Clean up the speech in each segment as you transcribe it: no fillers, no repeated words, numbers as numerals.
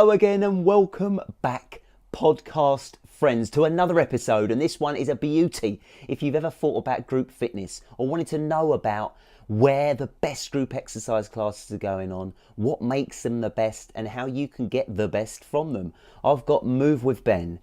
Hello again and welcome back, podcast friends, to another episode, and this one is a beauty. If you've ever thought about group fitness or wanted to know about where the best group exercise classes are going on, what makes them the best and how you can get the best from them, I've got Move with Ben.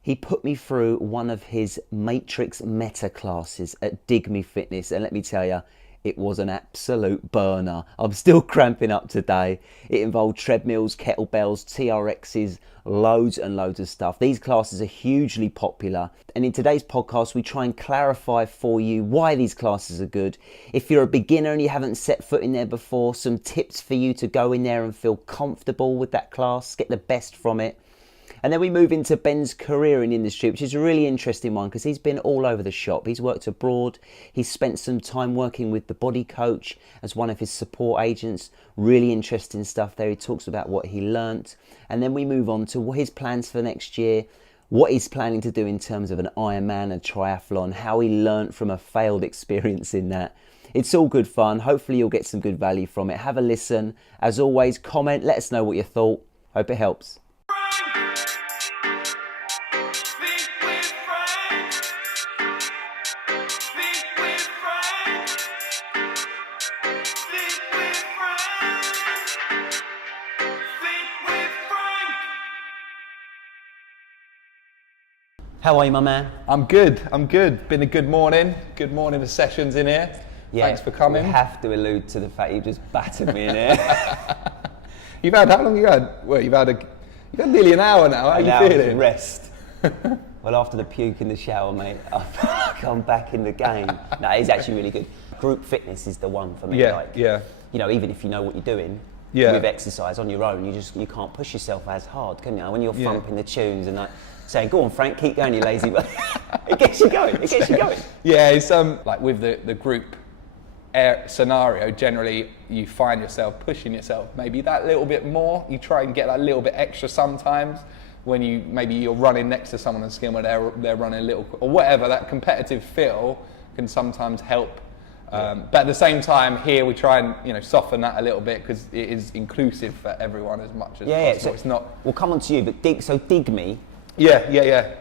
He put me through one of his Matrix meta classes at Digme Fitness, and let me tell you, it was an absolute burner. I'm still cramping up today. It involved treadmills, kettlebells, TRXs, loads and loads of stuff. These classes are hugely popular. And in today's podcast, we try and clarify for you why these classes are good. If you're a beginner and you haven't set foot in there before, some tips for you to go in there and feel comfortable with that class, get the best from it. And then we move into Ben's career in the industry, which is a really interesting one because he's been all over the shop. He's worked abroad. He's spent some time working with the body coach as one of his support agents. Really interesting stuff there. He talks about what he learnt. And then we move on to his plans for next year, what he's planning to do in terms of an Ironman, a triathlon, how he learnt from a failed experience in that. It's all good fun. Hopefully you'll get some good value from it. Have a listen. As always, comment. Let us know what you thought. Hope it helps. How are you, my man? I'm good. Been a good morning. Good morning of sessions in here. Yeah, thanks for coming. We have to allude to the fact you just battered me in here. How long you had? Well, you've had nearly an hour now. How are you feeling? Rest. Well, after the puke in the shower, mate, I feel like I'm back in the game. No, it's actually really good. Group fitness is the one for me. Yeah. You know, even if you know what you're doing, with exercise on your own, you can't push yourself as hard, can you? When you're thumping the tunes and saying, "Go on, Frank, keep going, you lazy," it gets you going. Yeah, it's like with the group scenario. Generally, you find yourself pushing yourself maybe that little bit more. You try and get that little bit extra sometimes when you're running next to someone on the skin where they're running a little, or whatever. That competitive feel can sometimes help. But at the same time, here we try and soften that a little bit because it is inclusive for everyone as much as possible. So it's not. We'll come on to you, but Digme. Yeah.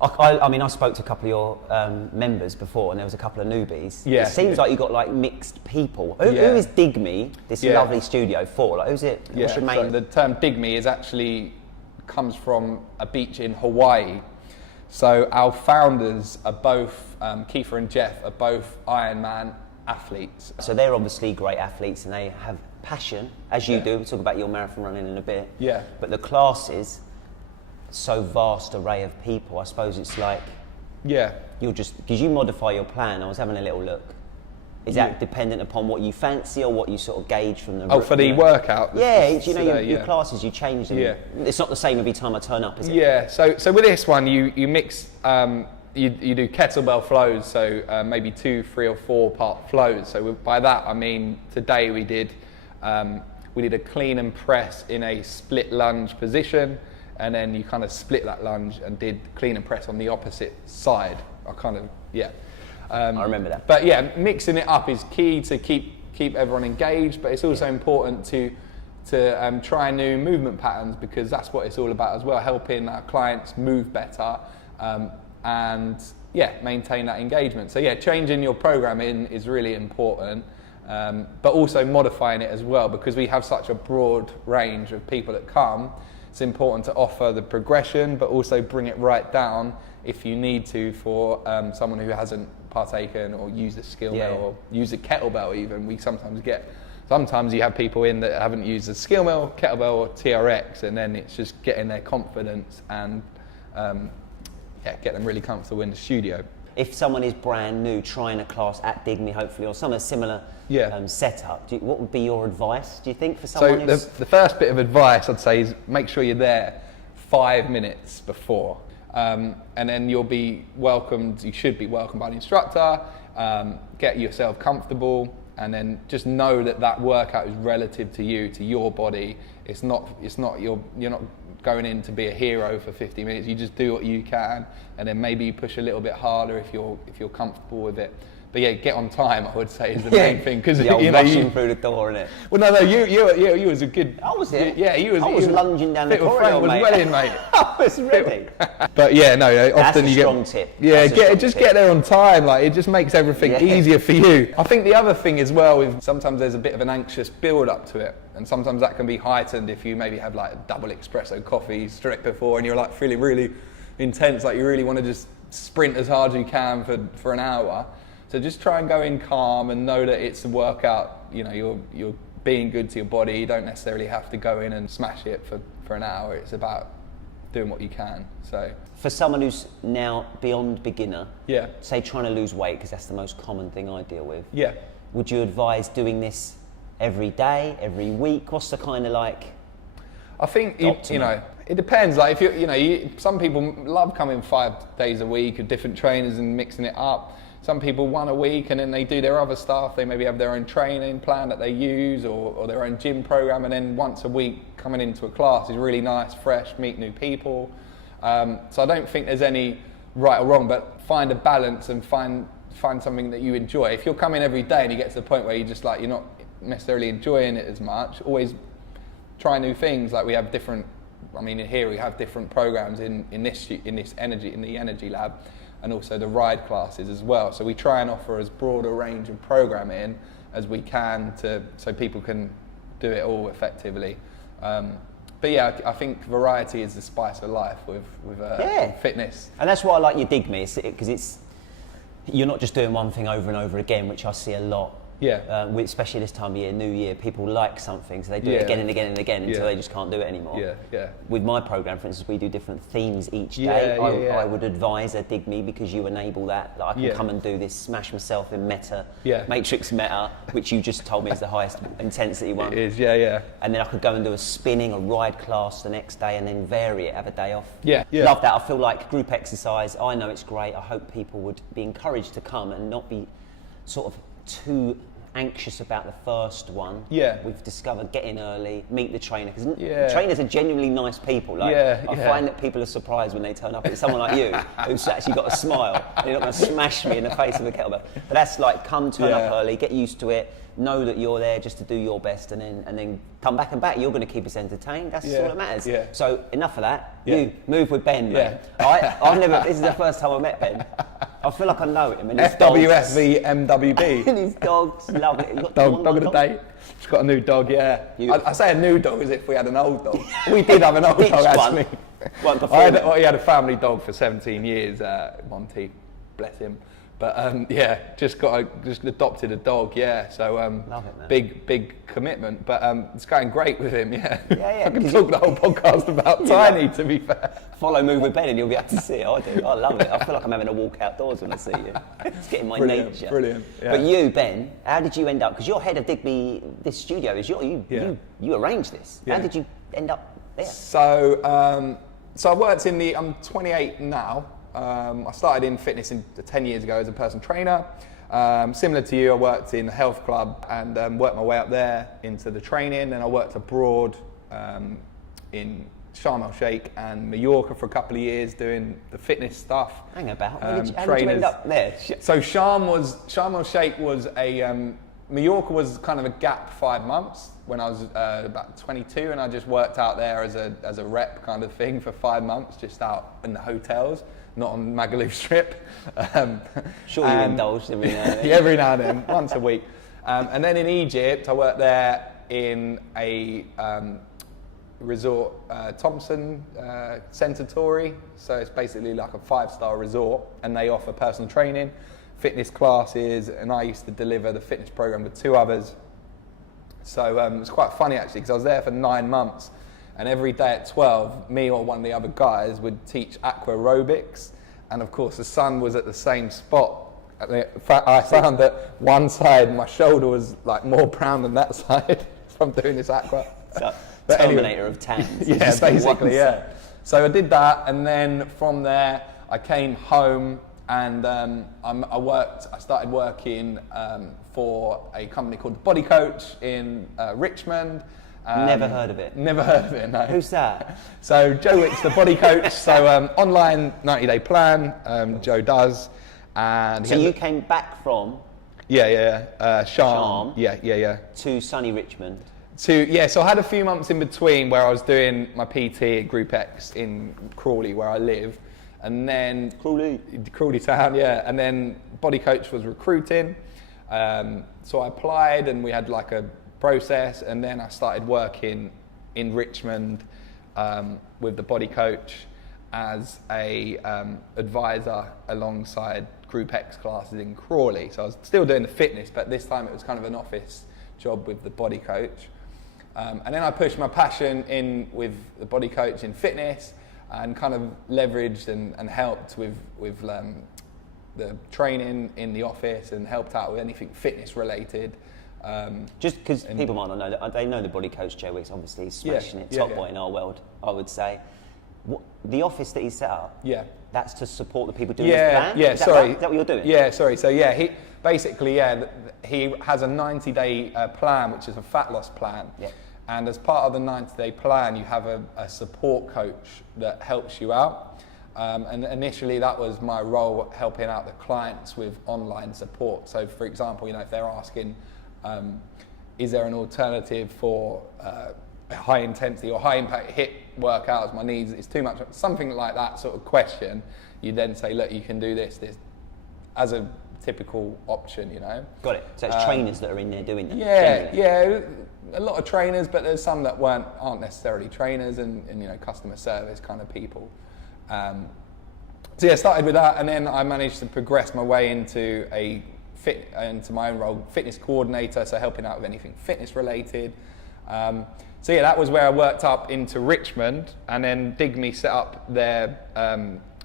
I mean, I spoke to a couple of your members before, and there was a couple of newbies. Yeah. It seems like you got like mixed people. Who is Digme? This lovely studio for? Like, who's it? What's your main? So the term Digme comes from a beach in Hawaii. So our founders are both Kiefer and Jeff are both Ironman athletes. So they're obviously great athletes, and they have passion, as you do. We'll talk about your marathon running in a bit. Yeah. But the classes, so vast array of people. I suppose it's like you'll just, because you modify your plan. I was having a little look. Is that dependent upon what you fancy or what you sort of gauge from the? For the workout. Yeah, your classes, you change them. Yeah. It's not the same every time I turn up, is it? Yeah. So with this one, you mix. You do kettlebell flows, so maybe 2, 3, or 4 part flows. So by that I mean today we did a clean and press in a split lunge position, and then you kind of split that lunge and did clean and press on the opposite side. I remember that. But yeah, mixing it up is key to keep everyone engaged, but it's also important to try new movement patterns, because that's what it's all about as well, helping our clients move better and maintain that engagement. So changing your programming is really important, but also modifying it as well, because we have such a broad range of people that come. It's important to offer the progression, but also bring it right down if you need to for someone who hasn't partaken or used a skill mill or used a kettlebell even. We sometimes you have people in that haven't used a skill mill, kettlebell or TRX, and then it's just getting their confidence and get them really comfortable in the studio. If someone is brand new, trying a class at Digme, hopefully, or some similar setup, what would be your advice, do you think, for someone who's... So the first bit of advice I'd say is make sure you're there 5 minutes before. And then you'll be welcomed, you should be welcomed by the instructor, get yourself comfortable, and then just know that workout is relative to you, to your body. You're not going in to be a hero for 50 minutes. You just do what you can, and then maybe you push a little bit harder if you're comfortable with it. But yeah, get on time, I would say, is the main thing. Because rushing through the door, innit? Well, no, you was a good. I was it. Yeah, you was. I was lunging down the corridor, Frank was mate. well in, mate. I was ready. But yeah, no, often That's a you strong get. tip. Yeah, That's get there on time. Like, it just makes everything easier for you. I think the other thing as well is sometimes there's a bit of an anxious build up to it, and sometimes that can be heightened if you maybe have like a double espresso coffee straight before, and you're like feeling really intense, like you really want to just sprint as hard as you can for an hour. So just try and go in calm and know that it's a workout. You know, you're being good to your body. You don't necessarily have to go in and smash it for an hour. It's about doing what you can. So for someone who's now beyond beginner, yeah, say trying to lose weight, because that's the most common thing I deal with. Yeah. Would you advise doing this every day, every week? What's the kind of like? I think you know, it depends. Like if some people love coming 5 days a week with different trainers and mixing it up. Some people 1 a week and then they do their other stuff. They maybe have their own training plan that they use or their own gym program, and then once a week coming into a class is really nice, fresh, meet new people. So I don't think there's any right or wrong, but find a balance and find something that you enjoy. If you're coming every day and you get to the point where you're not necessarily enjoying it as much, always try new things. Like we have different, in here we have different programs in the energy lab, and also the ride classes as well. So we try and offer as broad a range of programming as we can so people can do it all effectively. But yeah, I think variety is the spice of life with fitness. And that's why I like your Digme, because you're not just doing one thing over and over again, which I see a lot. Yeah. Especially this time of year, New Year, people like something, so they do it again and again and again until they just can't do it anymore. Yeah, yeah. With my program, for instance, we do different themes each day. I would advise a Digme because you enable that. Like I can come and do this, smash myself in Matrix Meta, which you just told me is the highest intensity one. It is, yeah. And then I could go and do a ride class the next day and then vary it, have a day off. Yeah. Love that. I feel like group exercise, I know it's great. I hope people would be encouraged to come and not be sort of too anxious about the first one. Yeah. We've discovered get in early, meet the trainer, because trainers are genuinely nice people. Like I find that people are surprised when they turn up. It's someone like you who's actually got a smile. And you're not going to smash me in the face with a kettlebell. But that's like turn up early, get used to it, know that you're there just to do your best, and then come back and back. You're going to keep us entertained. That's all that matters. Yeah. So enough of that. You move with Ben, man. I've never. This is the first time I met Ben. I feel like I know him. And FWSV MWB. And his dog's lovely. Dog of the day. Just got a new dog, I say a new dog as if we had an old dog. We did have an old dog, actually. He had a family dog for 17 years, Monty, bless him. But just adopted a dog, So love it, man. big commitment, but it's going great with him, Yeah. I can talk the whole podcast about Tiny, to be fair. Follow Move with Ben and you'll be able to see it. I do. I love it. I feel like I'm having a walk outdoors when I see you. It's getting my nature. Brilliant. Yeah. But you, Ben, how did you end up? Because you're head of Digme. This studio is you arranged this. Yeah. How did you end up there? So I worked I'm 28 now. I started in fitness 10 years ago as a personal trainer. Similar to you, I worked in the health club and worked my way up there into the training. Then I worked abroad in Sharm el-Sheikh and Mallorca for a couple of years doing the fitness stuff. Hang about. How did you end up there? So Sharm el-Sheikh was Mallorca was kind of a gap 5 months when I was about 22, and I just worked out there as a rep kind of thing for 5 months, just out in the hotels, not on Magaluf Strip. Sure, you indulged every now and then. Every now and then, once a week. And then in Egypt, I worked there in a resort, Thompson Centauri. So it's basically like a 5-star resort, and they offer personal training, fitness classes, and I used to deliver the fitness program with 2 others. So it was quite funny actually, because I was there for 9 months, and every day at 12, me or one of the other guys would teach aqua aerobics, and of course the sun was at the same spot. I found that one side, my shoulder was like more brown than that side from doing this aqua. So, Terminator of tans. Yeah, basically, yeah. So I did that, and then from there I came home and I started working for a company called Body Coach in Richmond. Never heard of it. Never heard of it, no. Who's that? So Joe Wicks, the Body Coach. So online 90-day plan, Joe does. And So you came back from Sharm. Yeah. to sunny Richmond. So I had a few months in between where I was doing my PT at Group X in Crawley, where I live, and then Crawley town, yeah. And then Body Coach was recruiting, so I applied, and we had like a process, and then I started working in Richmond with the Body Coach as a advisor alongside Group X classes in Crawley. So I was still doing the fitness, but this time it was kind of an office job with the Body Coach. And then I pushed my passion in with the Body Coach in fitness, and kind of leveraged and helped with the training in the office, and helped out with anything fitness related. Just because people might not know, they know the Body Coach, Joe Wicks, obviously he's smashing it, top boy in our world, I would say. The office that he set up, that's to support the people doing his plan? Is that what you're doing? Yeah, sorry. So he basically, he has a 90-day plan, which is a fat loss plan. Yeah. And as part of the 90-day plan, you have a support coach that helps you out. And initially that was my role, helping out the clients with online support. So for example, if they're asking, is there an alternative for high intensity or high impact HIIT workouts, my needs is too much, something like that sort of question, you then say, look, you can do this as a typical option, Got it. So it's trainers that are in there doing that. Yeah, a lot of trainers, but there's some that aren't necessarily trainers, and customer service kind of people. So started with that, and then I managed to progress my way into into my own role, fitness coordinator, so helping out with anything fitness related. So that was where I worked up into Richmond, and then Digme set up their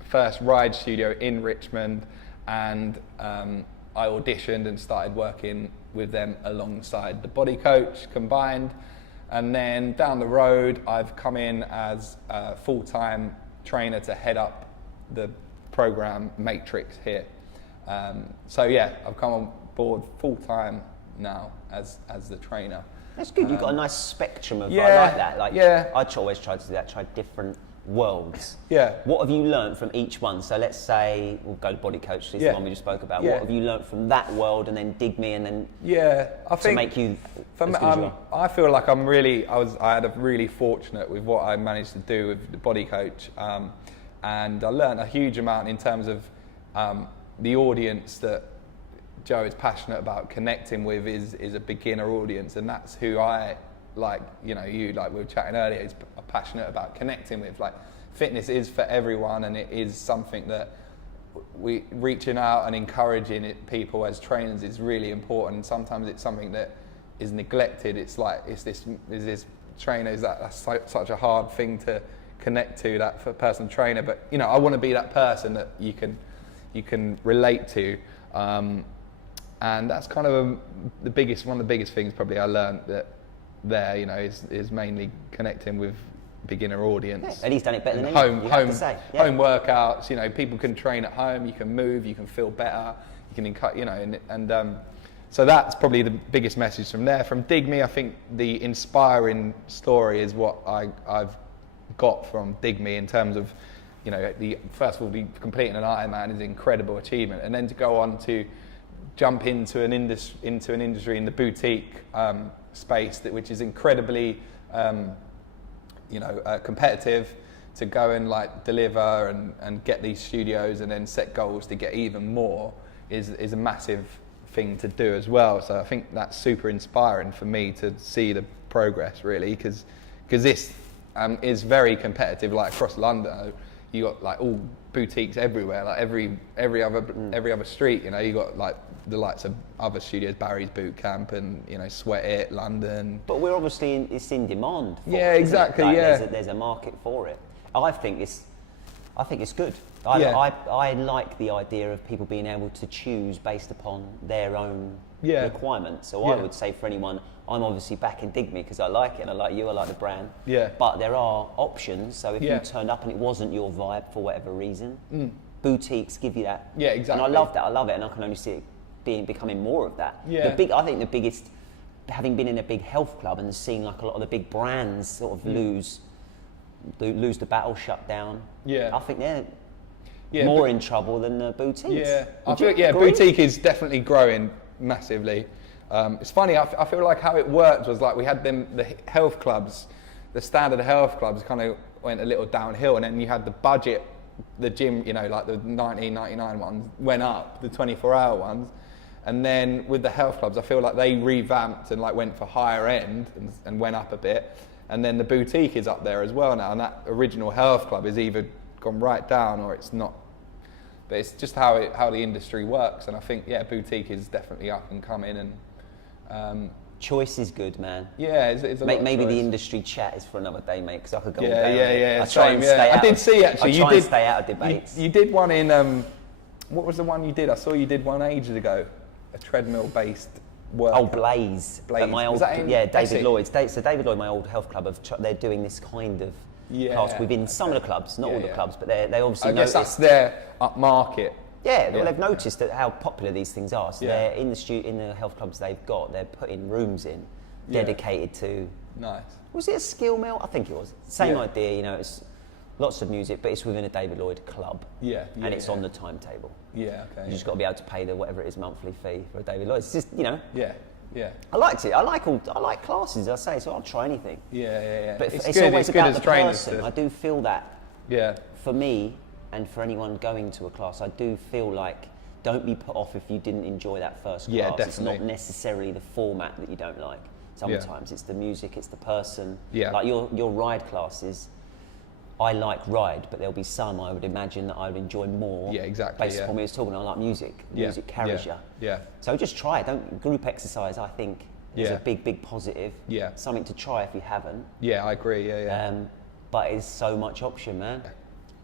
first ride studio in Richmond, and I auditioned and started working with them alongside the Body Coach combined. And then down the road, I've come in as a full-time trainer to head up the program Matrix HIIT. I've come on board full-time now as the trainer. That's good. You've got a nice spectrum of. I like that. I always try to do that. Try different worlds. Yeah. What have you learned from each one? So let's say we'll go to Body Coach. This is the one we just spoke about. What have you learned from that world, and then Digme, and then I think to make you. I feel like I had a really fortunate with what I managed to do with the Body Coach, and I learned a huge amount in terms of the audience that Joe is passionate about connecting with is a beginner audience, and that's who I like. We were chatting earlier, is passionate about connecting with. Like, fitness is for everyone, and it is something that we reaching out and encouraging people as trainers is really important. Sometimes it's something that is neglected. It's like this trainer, that's such a hard thing to connect to, that for personal trainer. But I want to be that person that you can relate to. And that's kind of one of the biggest things probably I learned is mainly connecting with beginner audience. Yeah, and he's done it better than home workouts. People can train at home. You can move. You can feel better. You can so that's probably the biggest message from there. From Digme, I think the inspiring story is what I've got from Digme in terms of, first of all, completing an Ironman is an incredible achievement, and then to go on to jump into an industry in the boutique space, which is incredibly competitive, to go and deliver and get these studios and then set goals to get even more is a massive thing to do as well. So I think that's super inspiring for me to see the progress, really, because this is very competitive. Like across London, you got all boutiques everywhere, every other street. You got the likes of other studios, Barry's Boot Camp, and Sweat It, London. But we're obviously it's in demand. Exactly. There's a market for it. I think it's good. I like the idea of people being able to choose based upon their own requirements. So I would say for anyone, I'm obviously back in Digme because I like it, and I like you, I like the brand. Yeah. But there are options. So if you turned up and it wasn't your vibe for whatever reason, boutiques give you that. Yeah, exactly. And I love that. I love it, and I can only see it becoming more of that. Yeah. I think the biggest, having been in a big health club and seeing a lot of the big brands sort of lose the battle, shut down. Yeah. I think they're more in trouble than the boutiques. Yeah, I Would you feel, agree? boutique is definitely growing massively. It's funny, I feel like how it worked was like we had the health clubs, the standard health clubs kind of went a little downhill, and then you had the budget, the gym, you know, like the 1999 ones went up, the 24-hour ones. And then with the health clubs, I feel like they revamped and like went for higher end and went up a bit. And then the boutique is up there as well now, and that original health club is either gone right down or it's not. But it's just how the industry works, and I think boutique is definitely up and coming. And choice is good, man. yeah, it's a lot of Maybe the choice. industry chat is for another day, mate, because I could go all Yeah, day. yeah, on it. yeah. I try and same, stay yeah. out. I did see actually. I You try did and stay out of debates. You did one in what was the one you did? I saw you did one ages ago, a treadmill-based workout. Oh, Blaze. Blaze. At my Was old, that in David Essex? Lloyd's. So David Lloyd, my old health club, they're doing this kind of class within some of the clubs, not all the clubs, but they obviously I guess noticed. that's their upmarket. Yeah, well, Yeah. they've noticed that how popular these things are. So Yeah. they're in the health clubs they've got, they're putting rooms in Yeah. dedicated to. Nice. Was it a skill mill? I think it was. Same Yeah. idea, you know. It's lots of music, but it's within a David Lloyd club. Yeah, yeah, and it's yeah. on the timetable. Yeah, okay. You just got to be able to pay the whatever it is monthly fee for a David Lloyd. It's just, you know. Yeah, yeah. I liked it. I like classes. I say so. I'll try anything. Yeah. But it's good, always it's good about as the trainers person. to- I do feel that Yeah, for me and for anyone going to a class, I do feel like don't be put off if you didn't enjoy that first class. Yeah, It's definitely. not necessarily the format that you don't like. Sometimes it's the music, it's the person. Yeah. Like your ride classes, I like ride, but there'll be some I would imagine that I would enjoy more. Yeah, exactly, Based yeah. upon me as talking, I like music. Yeah, Music carries yeah, you. yeah. So just try it. Group exercise, I think, is Yeah. a big positive. Yeah. Something to try if you haven't. Yeah, I agree. Yeah. But it's so much option, man.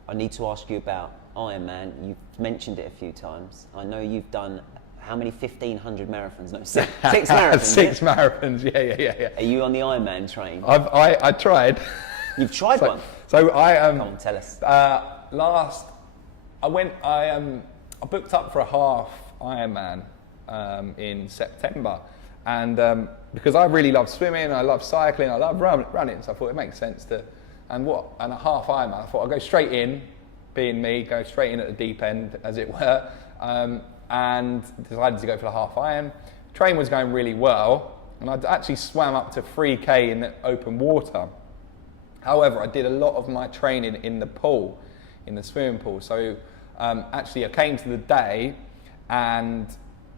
I need to ask you about Ironman. You've mentioned it a few times. I know you've done how many 1,500 marathons? No, six marathons. Six yeah? marathons. Yeah. Are you on the Ironman train? I tried. You've tried one. So I Come on, tell us. I booked up for a half Ironman in September, and because I really love swimming, I love cycling, I love running, so I thought it makes sense to. And a half Ironman, I thought I'd go straight in, being me, go straight in at the deep end, as it were, and decided to go for the half Iron. Train was going really well, and I'd actually swam up to 3K in the open water. However, I did a lot of my training in the pool, in the swimming pool. So actually I came to the day and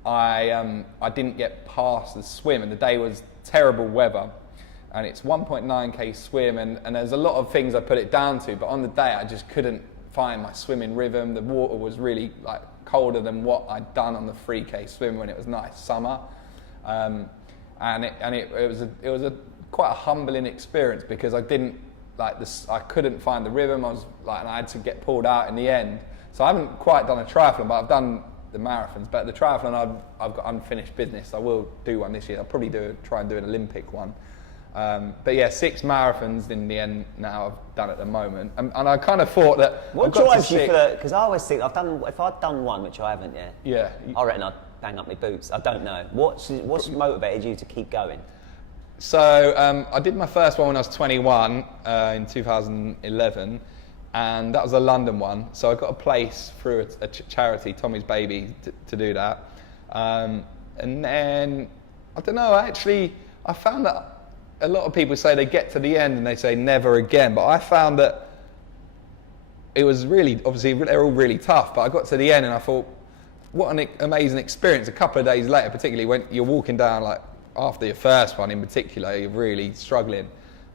I didn't get past the swim, and the day was terrible weather. And it's 1.9K swim, and there's a lot of things I put it down to, but on the day I just couldn't find my swimming rhythm. The water was really like colder than what I'd done on the 3K swim when it was nice summer. And it was a quite a humbling experience, because I didn't like this. I couldn't find the rhythm. I was like, and I had to get pulled out in the end. So I haven't quite done a triathlon, but I've done the marathons. But the triathlon, I've got unfinished business. I will do one this year. I'll probably try and do an Olympic one. But yeah, 6 marathons in the end now I've done at the moment, and I kind of thought that. What I've got to drives you stick- for that? Because I always think if I'd done one, which I haven't yet, Yeah. I reckon I'd bang up my boots. I don't know. What's motivated you to keep going? So I did my first one when I was 21 in 2011, and that was a London one. So I got a place through a charity, Tommy's Baby, to do that. And then, I don't know, actually, I found that a lot of people say they get to the end and they say never again, but I found that it was really, obviously they're all really tough, but I got to the end and I thought, what an amazing experience. A couple of days later, particularly when you're walking down, like after your first one in particular, you're really struggling.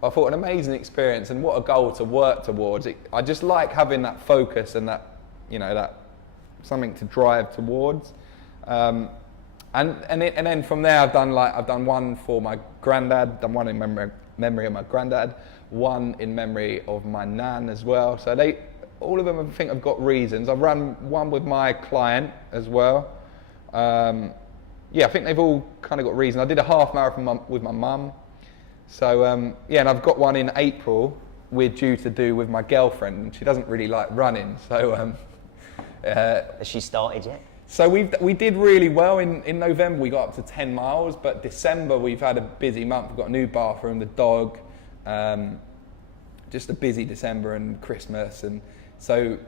I thought an amazing experience, and what a goal to work towards. I just like having that focus and that, you know, that something to drive towards. And then from there, I've done one for my granddad, done one in memory of my granddad, one in memory of my nan as well. So all of them, I think, have got reasons. I've run one with my client as well. I think they've all kind of got reason. I did a half marathon with my mum. So and I've got one in April we're due to do with my girlfriend. She doesn't really like running, so. Has she started yet? So we did really well in November. We got up to 10 miles, but December we've had a busy month. We've got a new bathroom, the dog, just a busy December and Christmas, and so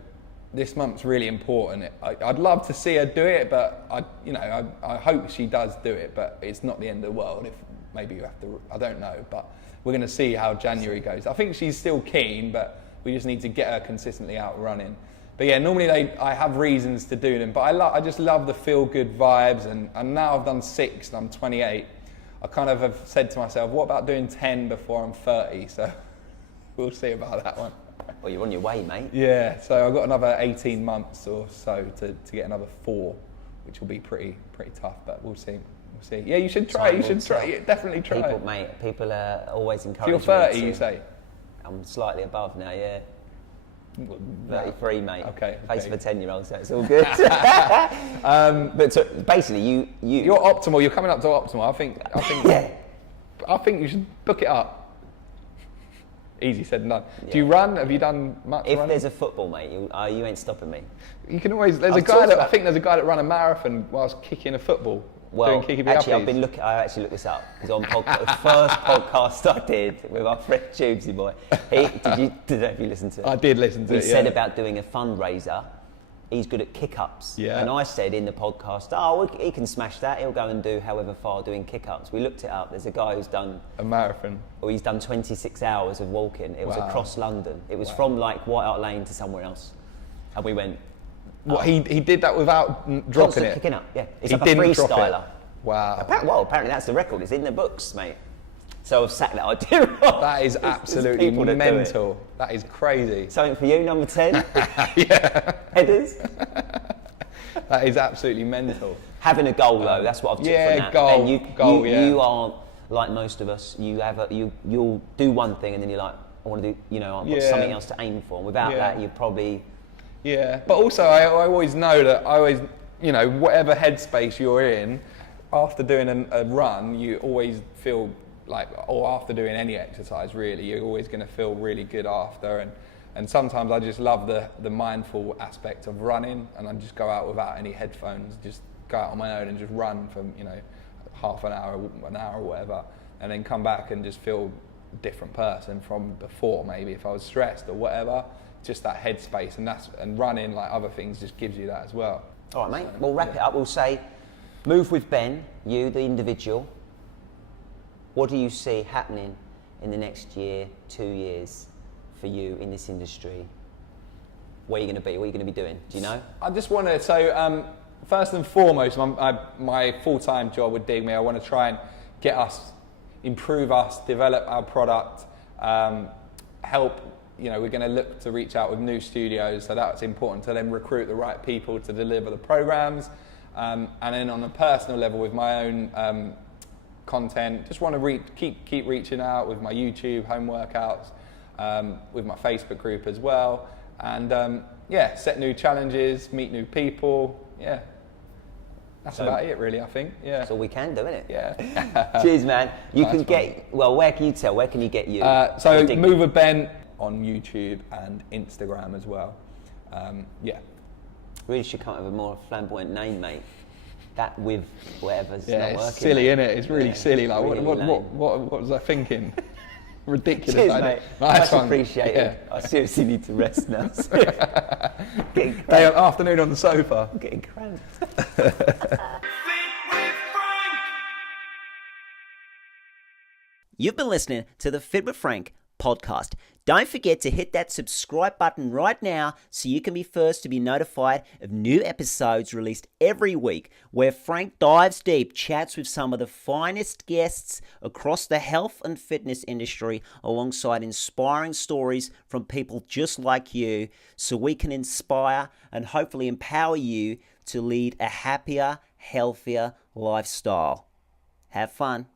this month's really important. I'd love to see her do it, but I hope she does do it, but it's not the end of the world if maybe you have to, I don't know, but we're going to see how January goes. I think she's still keen, but we just need to get her consistently out running. But yeah, normally I have reasons to do them, but I just love the feel-good vibes, and now I've done 6 and I'm 28. I kind of have said to myself, what about doing 10 before I'm 30? So we'll see about that one. Well, you're on your way, mate. Yeah, so I've got another 18 months or so to get another 4, which will be pretty tough, but we'll see. Yeah, you should try. You should try. Yeah, definitely try. People are always encouraging. So you're 30, you say? I'm slightly above now, yeah. 33, mate. Okay. Face of a 10-year-old, so it's all good. But so basically, you're optimal. You're coming up to optimal. I think. Yeah. I think you should book it up. Easy said than done. Yeah. Do you run? Have you done much If running? there's a football, mate, you ain't stopping me. You can always. I think there's a guy that ran a marathon whilst kicking a football. Well, actually, I actually looked this up because on the first podcast I did with our friend Tubesy boy, did you listen to it? I did listen to it. He said about doing a fundraiser. He's good at kick-ups. Yeah. And I said in the podcast, well, he can smash that. He'll go and do however far doing kick-ups. We looked it up. There's a guy who's done a marathon. Or he's done 26 hours of walking. It was across London. It was from like White Hart Lane to somewhere else. And we went. What, he did that without dropping it? Kicking up, yeah. It's He like a didn't drop freestyler. it. Wow. Apparently that's the record. It's in the books, mate. So I've sacked that idea off. That is absolutely mental. That is crazy. Something for you, number 10? Yeah. Headers? That is absolutely mental. Having a goal, though, that's what I've took from that. Goal. And you aren't like most of us. You'll do one thing and then you're like, I want to do, I've got something else to aim for. And without that, you probably... Yeah, but also I always know that whatever headspace you're in, after doing a run, you always feel like, or after doing any exercise really, you're always going to feel really good after. And sometimes I just love the mindful aspect of running, and I just go out without any headphones, just go out on my own and just run for half an hour or whatever, and then come back and just feel a different person from before, maybe if I was stressed or whatever. Just that headspace, and running, like other things, just gives you that as well. All right, mate. We'll wrap it up. We'll say, move with Ben, you, the individual. What do you see happening in the next year, 2 years for you in this industry? Where are you going to be? What are you going to be doing? Do you know? I just want to, first and foremost, my full-time job with Digme, I want to try and improve us, develop our product, help. We're going to look to reach out with new studios, so that's important to then recruit the right people to deliver the programs. And then on a personal level with my own content, just want to keep reaching out with my YouTube home workouts, with my Facebook group as well. And set new challenges, meet new people. Yeah. That's about it, really, I think. Yeah. That's all we can do, isn't it? Yeah. Cheers, man. Where can you tell? Where can you get you? So Move with Ben on YouTube and Instagram as well. Really should come up with a more flamboyant name, mate. That with whatever's not working. It's silly, isn't it? It's really silly. Like, really what was I thinking? Ridiculous. Cheers, mate. Much one. appreciated. Yeah. I seriously need to rest now. Afternoon on the sofa. I'm getting cramped. You've been listening to the Fit with Frank podcast. Don't forget to hit that subscribe button right now so you can be first to be notified of new episodes released every week, where Frank dives deep, chats with some of the finest guests across the health and fitness industry, alongside inspiring stories from people just like you, so we can inspire and hopefully empower you to lead a happier, healthier lifestyle. Have fun.